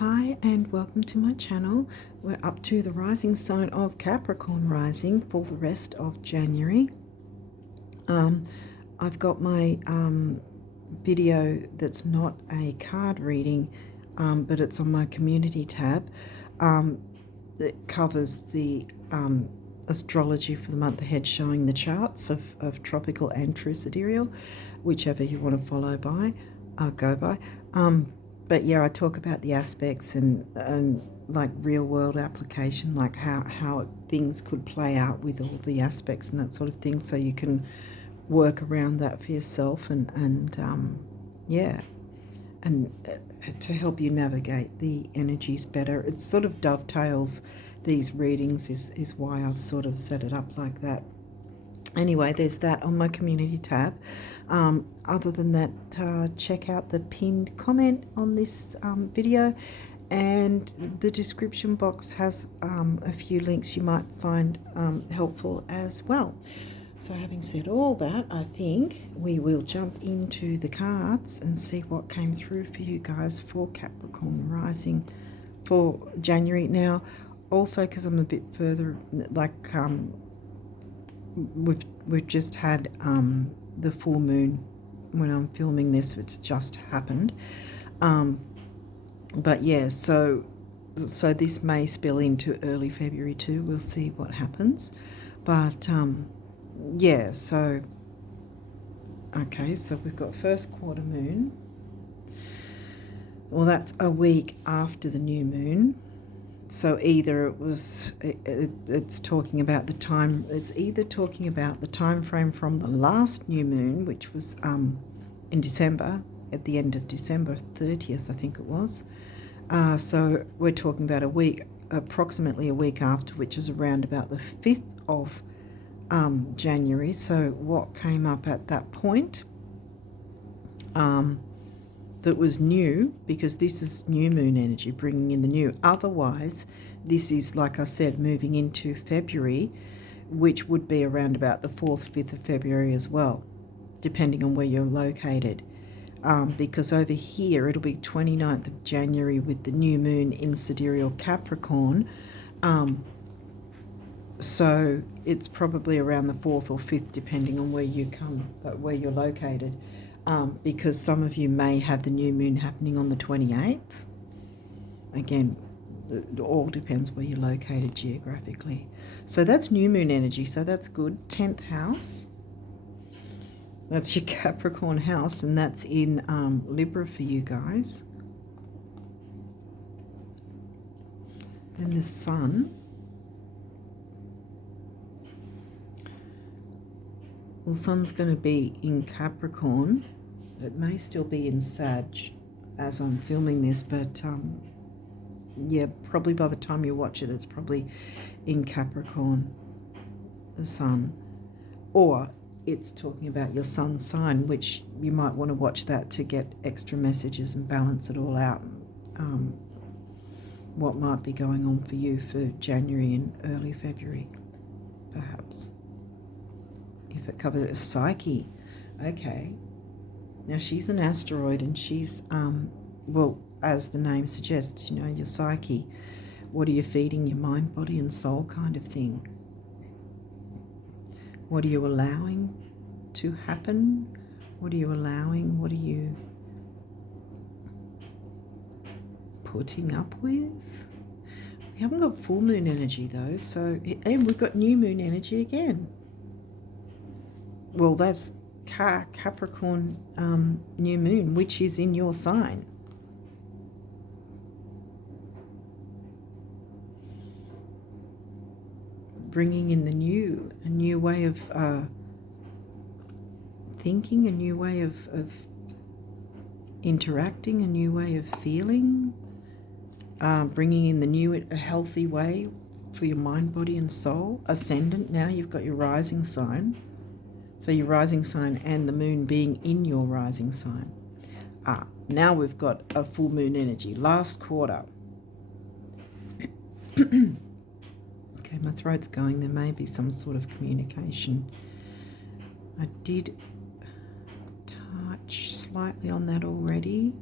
Hi and welcome to my channel. We're up to the rising sign of Capricorn rising for the rest of January. I've got my video that's not a card reading, but it's on my community tab. That covers the astrology for the month ahead, showing the charts of tropical and true sidereal, whichever you want to follow by, go by. But yeah, I talk about the aspects and like real world application, like how things could play out with all the aspects and that sort of thing, so you can work around that for yourself and to help you navigate the energies better. It sort of dovetails these readings is why I've sort of set it up like that. Anyway, there's that on my community tab. Other than that, check out the pinned comment on this video, and the description box has a few links you might find helpful as well. So having said all that, I think we will jump into the cards and see what came through for you guys for Capricorn rising for January. Now, also because I'm a bit further, like we've just had the full moon when I'm filming this. It's just happened, but yeah, so this may spill into early February too. We'll see what happens, but yeah, so okay, so we've got first quarter moon. Well, that's a week after the new moon. So either it's talking about the time, it's either talking about the time frame from the last new moon, which was in December, at the end of December 30th, I think it was. So we're talking about a week, approximately a week after, which is around about the 5th of January. So what came up at that point that was new, because this is new moon energy bringing in the new. Otherwise, this is, like I said, moving into February, which would be around about the 4th, 5th of February as well, depending on where you're located. Because over here, it'll be 29th of January with the new moon in sidereal Capricorn. So it's probably around the 4th or 5th, depending on where you're located. Because some of you may have the new moon happening on the 28th. Again, it all depends where you're located geographically. So that's new moon energy, so that's good. 10th house, that's your Capricorn house, and that's in Libra for you guys. Then the sun. Well, sun's going to be in Capricorn. It may still be in Sag as I'm filming this, but yeah, probably by the time you watch it, it's probably in Capricorn, the sun. Or it's talking about your sun sign, which you might want to watch that to get extra messages and balance it all out. What might be going on for you for January and early February, perhaps. If it covers it, Psyche. Okay. Now, she's an asteroid, and she's, well, as the name suggests, you know, your psyche. What are you feeding your mind, body, and soul kind of thing? What are you allowing to happen? What are you allowing? What are you putting up with? We haven't got full moon energy, though, so, and we've got new moon energy again. Well, that's Capricorn new moon, which is in your sign. Bringing in the new, a new way of thinking, a new way of interacting, a new way of feeling, bringing in the new, a healthy way for your mind, body, and soul. Ascendant, now you've got your rising sign. So your rising sign and the moon being in your rising sign. Now we've got a full moon energy. Last quarter. Okay, my throat's going. There may be some sort of communication. I did touch slightly on that already.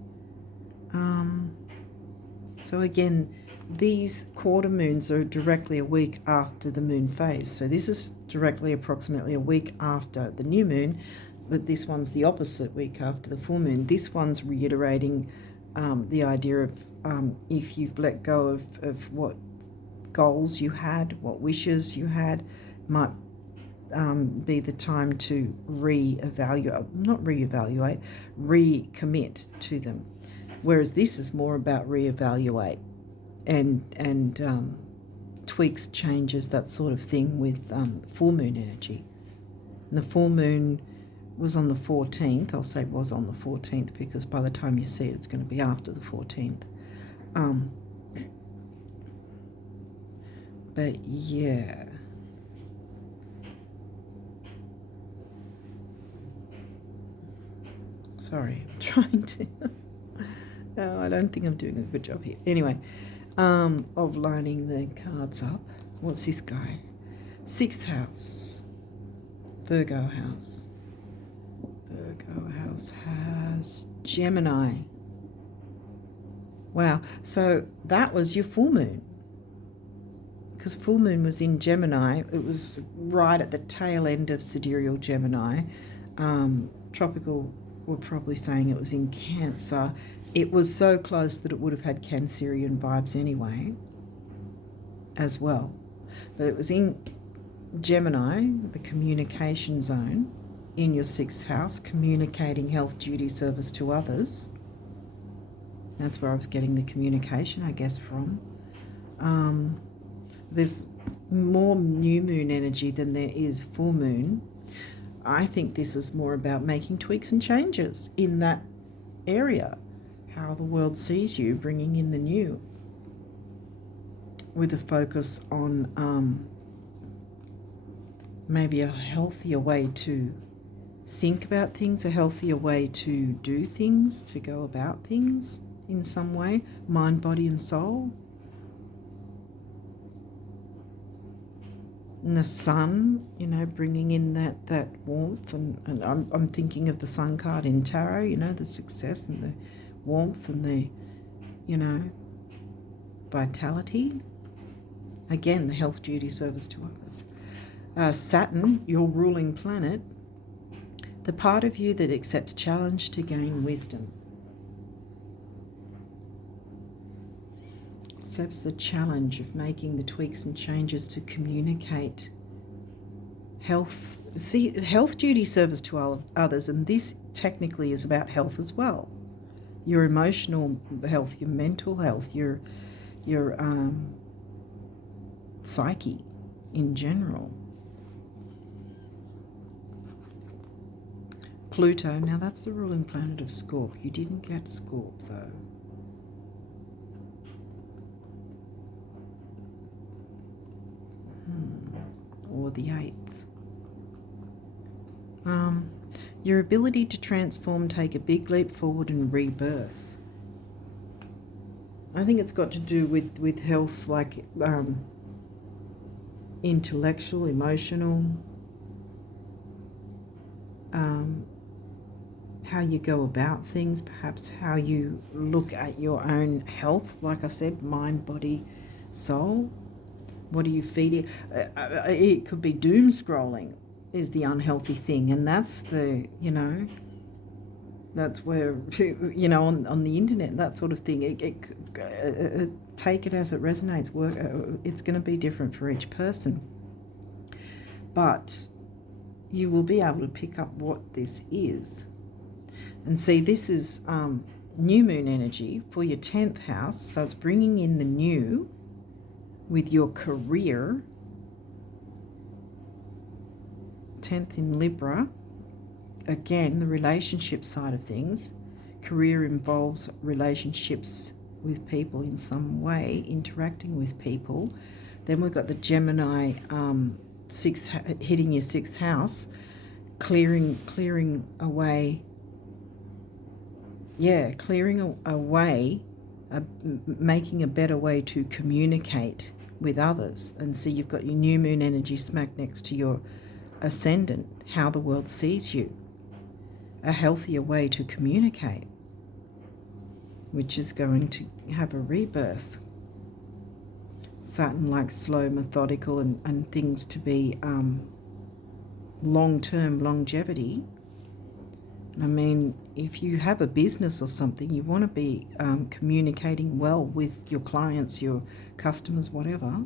So again, these quarter moons are directly a week after the moon phase. So this is directly approximately a week after the new moon, but this one's the opposite week after the full moon. This one's reiterating the idea of if you've let go of what goals you had, what wishes you had, might be the time to recommit to them. Whereas this is more about reevaluate and tweaks, changes, that sort of thing with full moon energy. And the full moon was on the 14th. I'll say was on the 14th because by the time you see it, it's going to be after the 14th. But yeah. Sorry, I'm trying to. No, I don't think I'm doing a good job here. Anyway, of lining the cards up. What's this guy? 6th house. Virgo house. Virgo house has Gemini. Wow. So that was your full moon. Because full moon was in Gemini. It was right at the tail end of sidereal Gemini. Tropical, we're probably saying it was in Cancer. It was so close that it would have had Cancerian vibes anyway, as well. But it was in Gemini, the communication zone, in your 6th house, communicating health, duty, service to others. That's where I was getting the communication, I guess, from. There's more new moon energy than there is full moon. I think this is more about making tweaks and changes in that area, how the world sees you, bringing in the new, with a focus on maybe a healthier way to think about things, a healthier way to do things, to go about things in some way, mind, body and soul. And the sun, you know, bringing in that warmth, and I'm thinking of the sun card in tarot, you know, the success and the warmth and the, you know, vitality. Again, the health, duty, service to others. Saturn, your ruling planet, the part of you that accepts challenge to gain wisdom. Accepts the challenge of making the tweaks and changes to communicate health. See, health, duty, service to others, and this technically is about health as well. Your emotional health, your mental health, your psyche in general. Pluto, now that's the ruling planet of Scorp. You didn't get Scorp though. Or the 8th. Your ability to transform, take a big leap forward and rebirth. I think it's got to do with health, like intellectual, emotional, how you go about things, perhaps how you look at your own health, like I said, mind, body, soul. What are you feeding? It could be doom scrolling is the unhealthy thing, and that's the, you know, that's where, you know, on the internet, that sort of thing. Take it as it resonates. It's going to be different for each person, but you will be able to pick up what this is. And see, this is new moon energy for your 10th house, so it's bringing in the new with your career. 10th in Libra, again, the relationship side of things. Career involves relationships with people in some way, interacting with people. Then we've got the Gemini hitting your 6th house, clearing away. Yeah, clearing away, making a better way to communicate with others. And see, you've got your new moon energy smack next to your Ascendant, how the world sees you. A healthier way to communicate. which is going to have a rebirth. Saturn likes slow, methodical, and things to be long-term longevity. I mean, if you have a business or something, you want to be communicating well with your clients, your customers, whatever.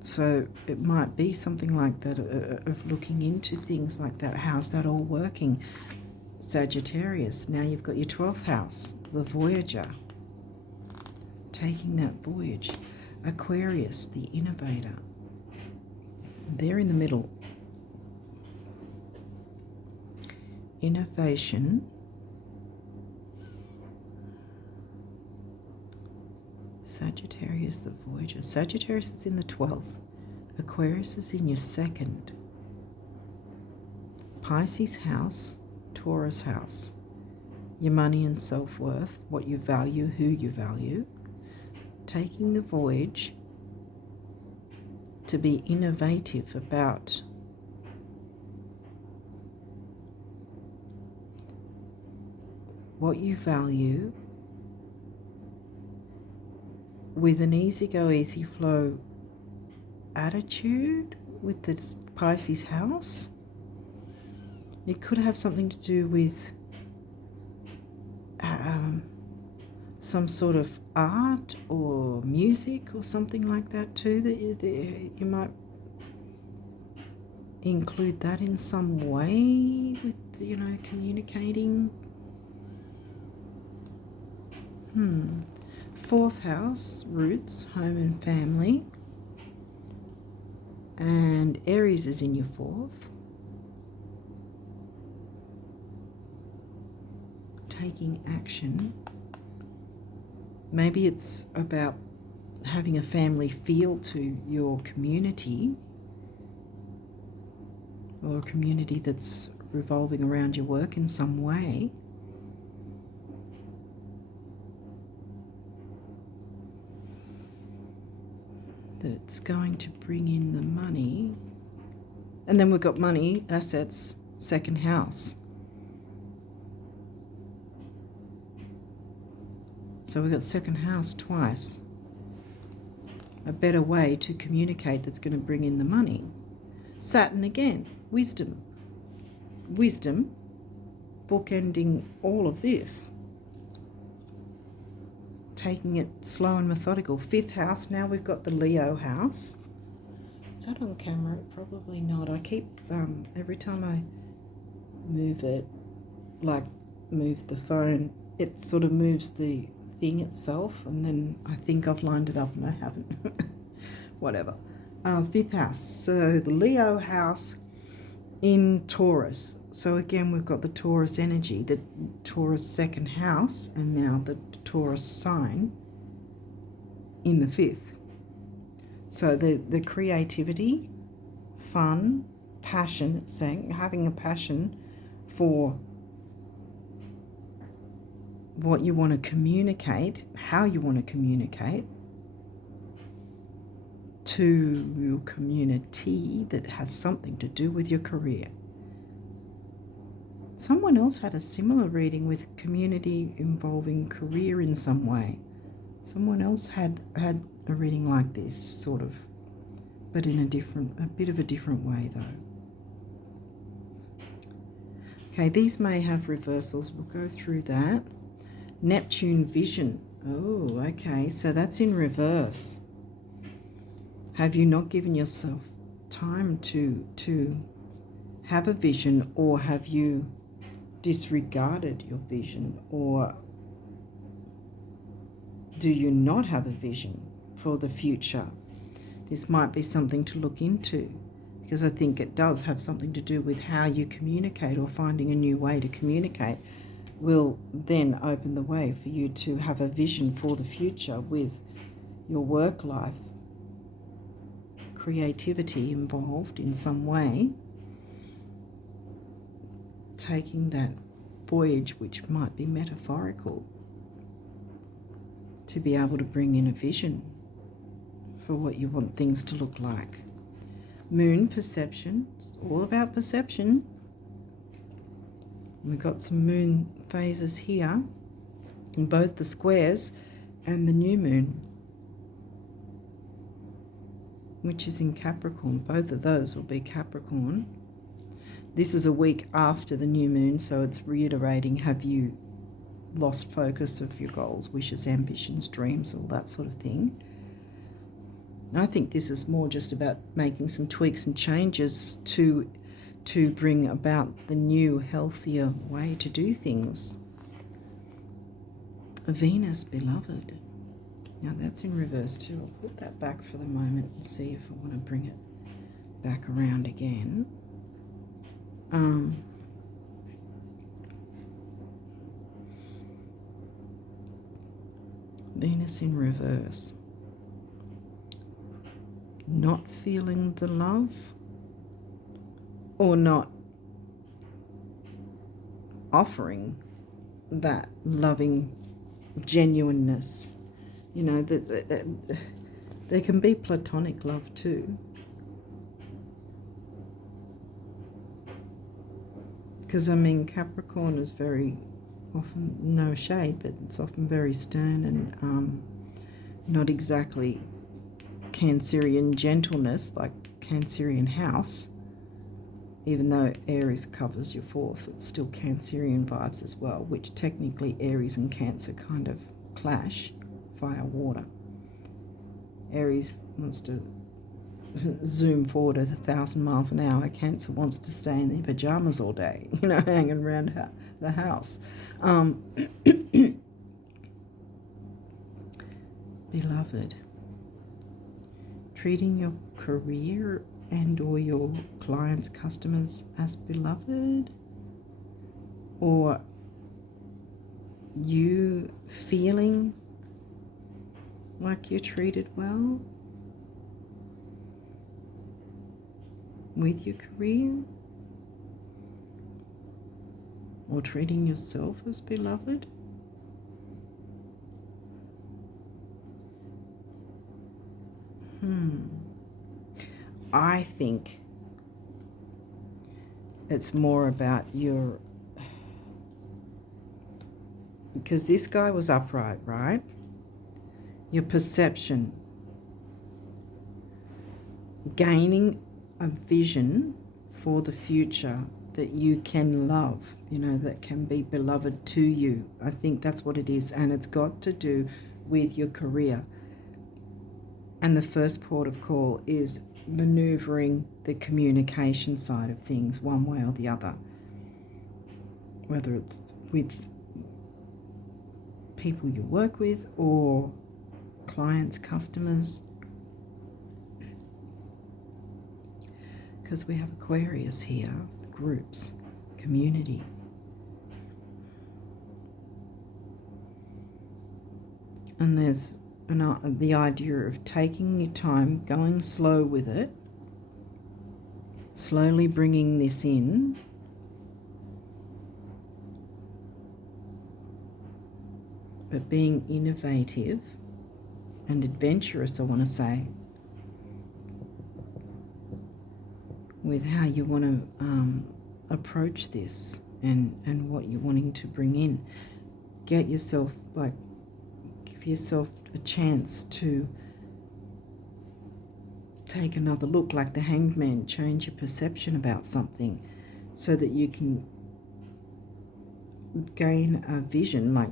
So it might be something like that, of looking into things like that. How's that all working? Sagittarius, now you've got your 12th house, the Voyager, taking that voyage. Aquarius, the innovator. They're in the middle. Innovation. Sagittarius, the Voyager. Sagittarius is in the 12th. Aquarius is in your 2nd. Pisces house, Taurus house. Your money and self-worth, what you value, who you value. Taking the voyage to be innovative about what you value, with an easy go, easy flow attitude with the Pisces house. It could have something to do with some sort of art or music or something like that too, that you might include that in some way with, you know, communicating. 4th house, roots, home and family. And Aries is in your 4th. Taking action. Maybe it's about having a family feel to your community, or a community that's revolving around your work in some way. That's going to bring in the money. And then we've got money, assets, 2nd house. So we've got 2nd house twice. A better way to communicate that's going to bring in the money. Saturn again, wisdom. Wisdom, bookending all of this. Taking it slow and methodical. 5th house, now we've got the Leo house. Is that on camera? Probably not. I keep, every time I move it, like move the phone, it sort of moves the thing itself, and then I think I've lined it up and I haven't. Whatever. 5th house. So the Leo house in Taurus. So again, we've got the Taurus energy, the Taurus 2nd house, and now the Taurus sign in the 5th. So the creativity, fun, passion, it's saying, having a passion for what you want to communicate, how you want to communicate to your community that has something to do with your career. Someone else had a similar reading with community involving career in some way. Someone else had a reading like this, sort of, but in a bit of a different way though. Okay, these may have reversals. We'll go through that. Neptune vision. Oh, okay, so that's in reverse. Have you not given yourself time to have a vision, or have you disregarded your vision, or do you not have a vision for the future? This might be something to look into, because I think it does have something to do with how you communicate, or finding a new way to communicate will then open the way for you to have a vision for the future with your work life, creativity involved in some way, taking that voyage, which might be metaphorical, to be able to bring in a vision for what you want things to look like. Moon, perception. It's all about perception. We've got some moon phases here. in both the squares and the new moon, which is in Capricorn. Both of those will be Capricorn. This is a week after the new moon, so it's reiterating, have you lost focus of your goals, wishes, ambitions, dreams, all that sort of thing. I think this is more just about making some tweaks and changes to bring about the new, healthier way to do things. Venus, beloved. Now that's in reverse too. I'll put that back for the moment and see if I want to bring it back around again. Venus in reverse. Not feeling the love, or not offering that loving genuineness. You know, there can be platonic love too. Because, I mean, Capricorn is very often, no shade, but it's often very stern and not exactly Cancerian gentleness, like Cancerian house. Even though Aries covers your fourth, it's still Cancerian vibes as well, which technically Aries and Cancer kind of clash. Fire, water. Aries wants to zoom forward at 1,000 miles an hour. Cancer wants to stay in their pajamas all day, you know, hanging around the house. Beloved, treating your career and or your clients, customers as beloved, or you feeling like you're treated well with your career, or treating yourself as beloved. I think it's more about your, because this guy was upright, right? Your perception, gaining a vision for the future that you can love, you know, that can be beloved to you. I think that's what it is, and it's got to do with your career. And the first port of call is maneuvering the communication side of things one way or the other, whether it's with people you work with or clients, customers, because we have Aquarius here, groups, community. And there's the idea of taking your time, going slow with it, slowly bringing this in, but being innovative and adventurous, I want to say, with how you want to approach this and what you're wanting to bring in. Get yourself, give yourself a chance to take another look, like the Hanged Man, change your perception about something so that you can gain a vision, like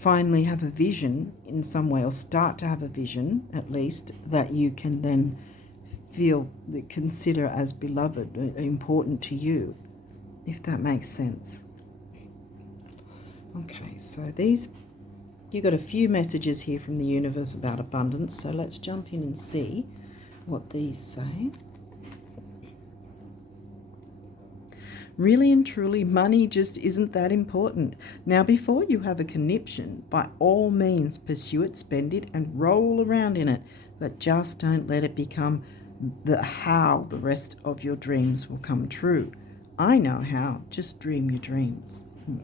finally have a vision in some way, or start to have a vision at least, that you can then consider as beloved, important to you, if that makes sense. Okay, so you got a few messages here from the universe about abundance, so let's jump in and see what these say. Really and truly, money just isn't that important. Now, before you have a conniption, by all means pursue it, spend it, and roll around in it, but just don't let it become how the rest of your dreams will come true. I know how. Just dream your dreams.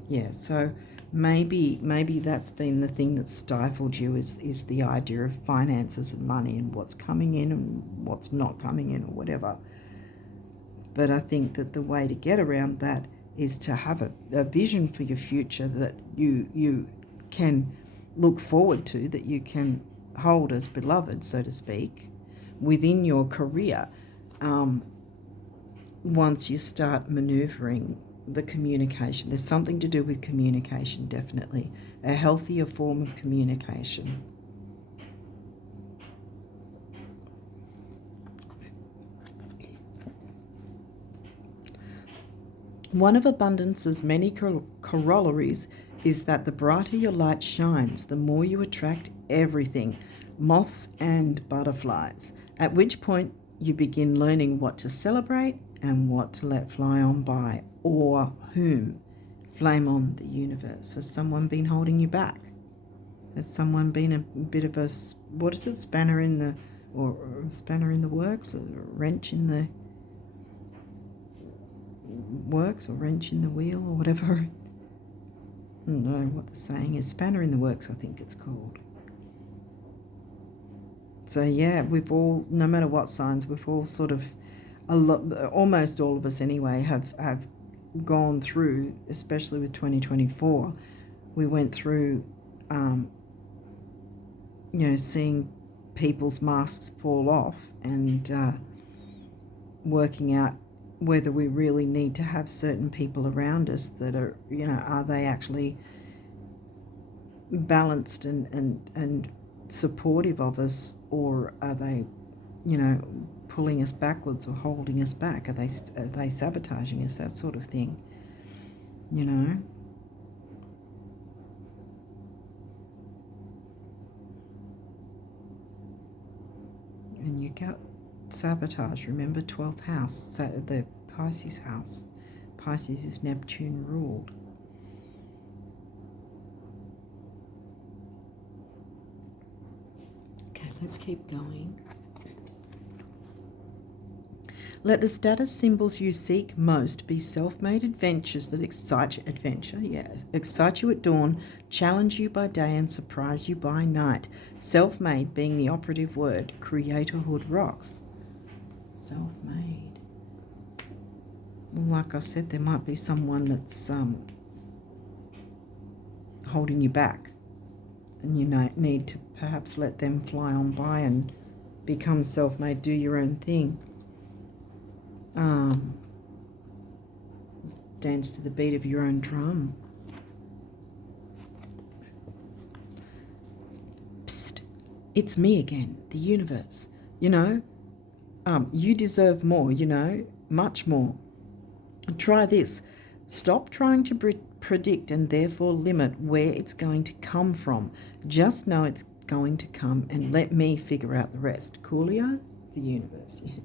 Yeah, so maybe that's been the thing that stifled you, is the idea of finances and money and what's coming in and what's not coming in or whatever. But I think that the way to get around that is to have a vision for your future that you can look forward to, that you can hold as beloved, so to speak, within your career. Once you start maneuvering the communication, there's something to do with communication, definitely. A healthier form of communication. One of abundance's many corollaries is that the brighter your light shines, the more you attract everything, moths and butterflies, at which point you begin learning what to celebrate and what to let fly on by, or whom. Flame on the universe. Has someone been holding you back? Has someone been a bit of a, what is it, spanner in the, or a spanner in the works, or a wrench in the works, or wrench in the wheel, or whatever? I don't know what the saying is. Spanner in the works, I think it's called. So yeah, we've all, no matter what signs, we've all sort of, almost all of us anyway, have gone through, especially with 2024, we went through, seeing people's masks fall off and working out whether we really need to have certain people around us that are, are they actually balanced and supportive of us, or are they, pulling us backwards or holding us back? Are they sabotaging us? That sort of thing, And you got sabotage. Remember, 12th house, the Pisces house. Pisces is Neptune ruled. Okay, let's keep going. Let the status symbols you seek most be self-made adventures that excite you at dawn, challenge you by day, and surprise you by night. Self-made being the operative word. Creatorhood rocks. Self-made. Like I said, there might be someone that's holding you back, and you need to perhaps let them fly on by and become self-made, do your own thing. Dance to the beat of your own drum. Psst, it's me again, the universe. You deserve more, much more. Try this. Stop trying to predict and therefore limit where it's going to come from. Just know it's going to come and let me figure out the rest. Coolio? The universe, yes.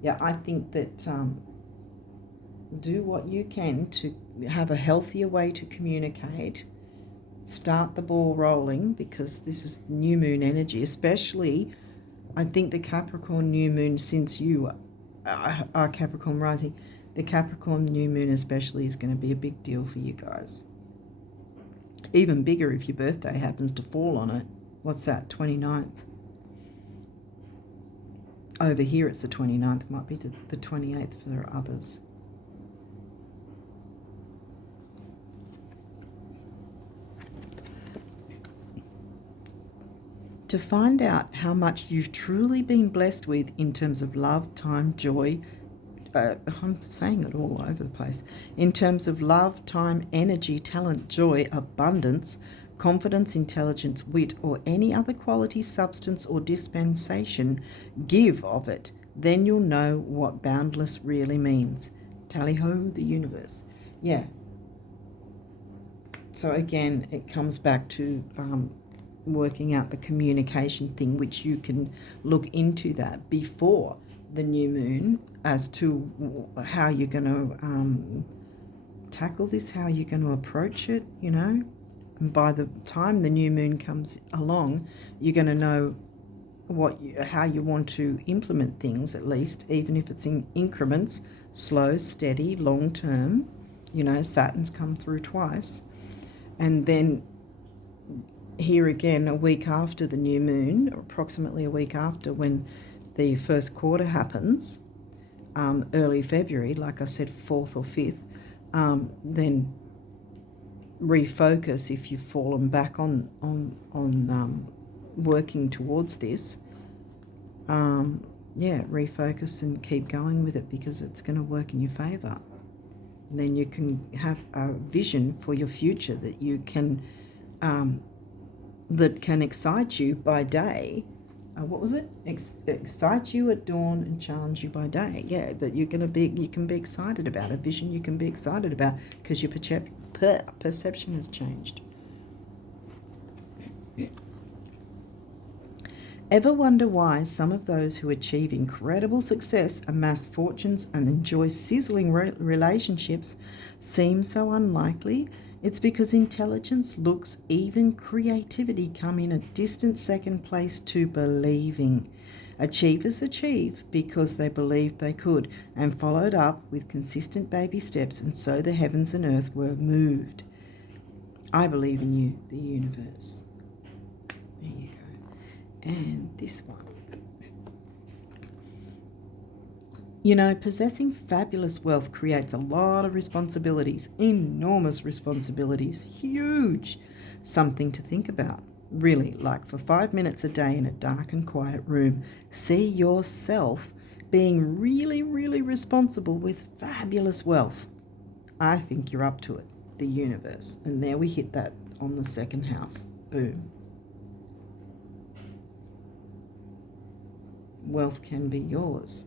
Yeah, I think that do what you can to have a healthier way to communicate. Start the ball rolling, because this is the new moon energy, especially, I think the Capricorn new moon, since you are Capricorn rising, the Capricorn new moon especially is going to be a big deal for you guys. Even bigger if your birthday happens to fall on it. What's that, 29th? Over here it's the 29th, it might be the 28th for others. To find out how much you've truly been blessed with in terms of love, time, joy, I'm saying it all over the place, in terms of love, time, energy, talent, joy, abundance, confidence, intelligence, wit, or any other quality, substance, or dispensation, give of it. Then you'll know what boundless really means. Tally-ho, the universe. Yeah. So again, it comes back to working out the communication thing, which you can look into that before the new moon as to how you're going to tackle this, how you're going to approach it, And by the time the new moon comes along, you're going to know how you want to implement things, at least, even if it's in increments, slow, steady, long term. Saturn's come through twice. And then here again, a week after the new moon, or approximately a week after, when the first quarter happens, early February, like I said, 4th or 5th, then refocus if you've fallen back on working towards this. Yeah, refocus and keep going with it, because it's going to work in your favour. Then you can have a vision for your future that you can that can excite you by day. What was it? Excite you at dawn and challenge you by day. Yeah, that you can be excited about, a vision you can be excited about, because your perception has changed. Ever wonder why some of those who achieve incredible success, amass fortunes, and enjoy sizzling relationships seem so unlikely? It's because intelligence, looks, even creativity come in a distant second place to believing. Achievers achieve because they believed they could, and followed up with consistent baby steps, and so the heavens and earth were moved. I believe in you, the universe. There you go. And this one. You know, possessing fabulous wealth creates a lot of responsibilities, enormous responsibilities, huge. Something to think about. Really, like for 5 minutes a day in a dark and quiet room, see yourself being really, really responsible with fabulous wealth. I think you're up to it, the universe. And there we hit that on the second house. Boom. Wealth can be yours.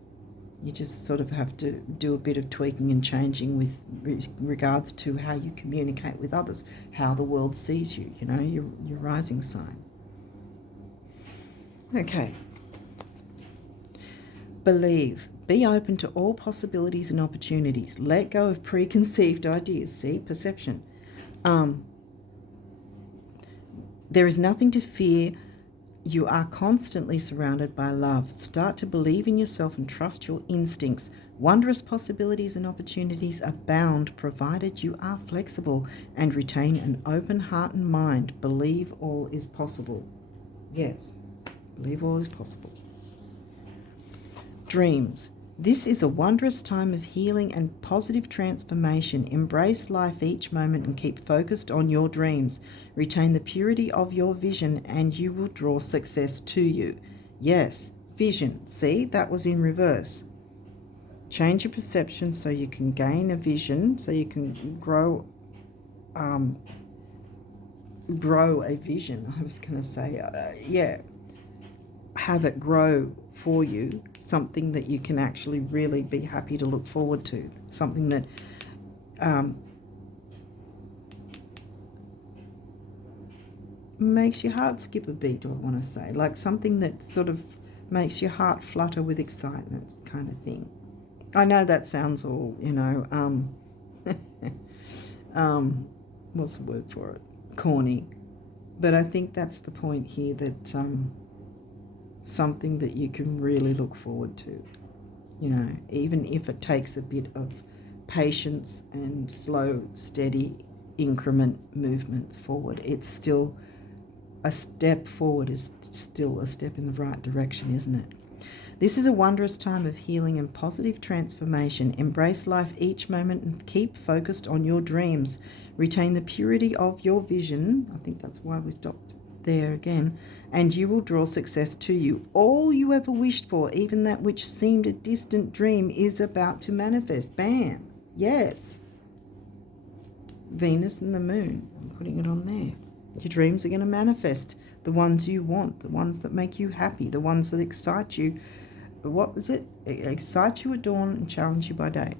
You just sort of have to do a bit of tweaking and changing with regards to how you communicate with others, how the world sees you, you know, your rising sign. Okay. Believe. Be open to all possibilities and opportunities. Let go of preconceived ideas. See, perception. There is nothing to fear. You are constantly surrounded by love. Start to believe in yourself and trust your instincts. Wondrous possibilities and opportunities abound, provided you are flexible and retain an open heart and mind. Believe all is possible. Yes, believe all is possible. Dreams. This is a wondrous time of healing and positive transformation. Embrace life each moment and keep focused on your dreams. Retain the purity of your vision and you will draw success to you. Yes, vision. See, that was in reverse. Change your perception so you can gain a vision, so you can grow a vision. I was going to say, have it grow for you, something that you can actually really be happy to look forward to, something that makes your heart skip a beat, I want to say, like something that sort of makes your heart flutter with excitement, kind of thing. I know that sounds all, you know, what's the word for it? Corny. But I think that's the point here, that something that you can really look forward to, you know, even if it takes a bit of patience and slow, steady increment movements forward. It's still a step forward, is still a step in the right direction, isn't it? This is a wondrous time of healing and positive transformation. Embrace life each moment and keep focused on your dreams. Retain the purity of your vision. I think that's why we stopped there again. And you will draw success to you. All you ever wished for, even that which seemed a distant dream, is about to manifest. Bam. Yes. Venus and the moon. I'm putting it on there. Your dreams are going to manifest. The ones you want, the ones that make you happy, the ones that excite you. What was it? Excite you at dawn and challenge you by day.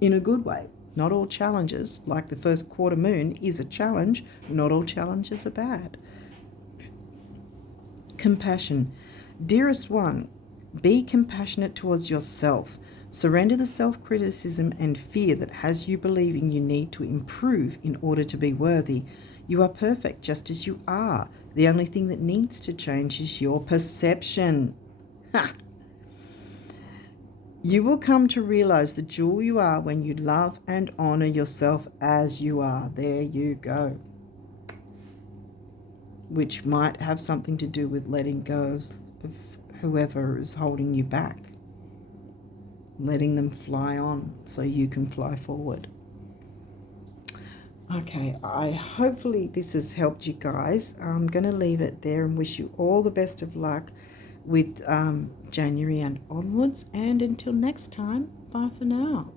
In a good way. Not all challenges, like the first quarter moon, is a challenge. Not all challenges are bad. Compassion. Dearest one, be compassionate towards yourself. Surrender the self-criticism and fear that has you believing you need to improve in order to be worthy. You are perfect just as you are. The only thing that needs to change is your perception. Ha! You will come to realize the jewel you are when you love and honor yourself as you are. There you go. Which might have something to do with letting go of whoever is holding you back. Letting them fly on so you can fly forward. Okay, I hopefully this has helped you guys. I'm going to leave it there and wish you all the best of luck with January and onwards. And until next time, bye for now.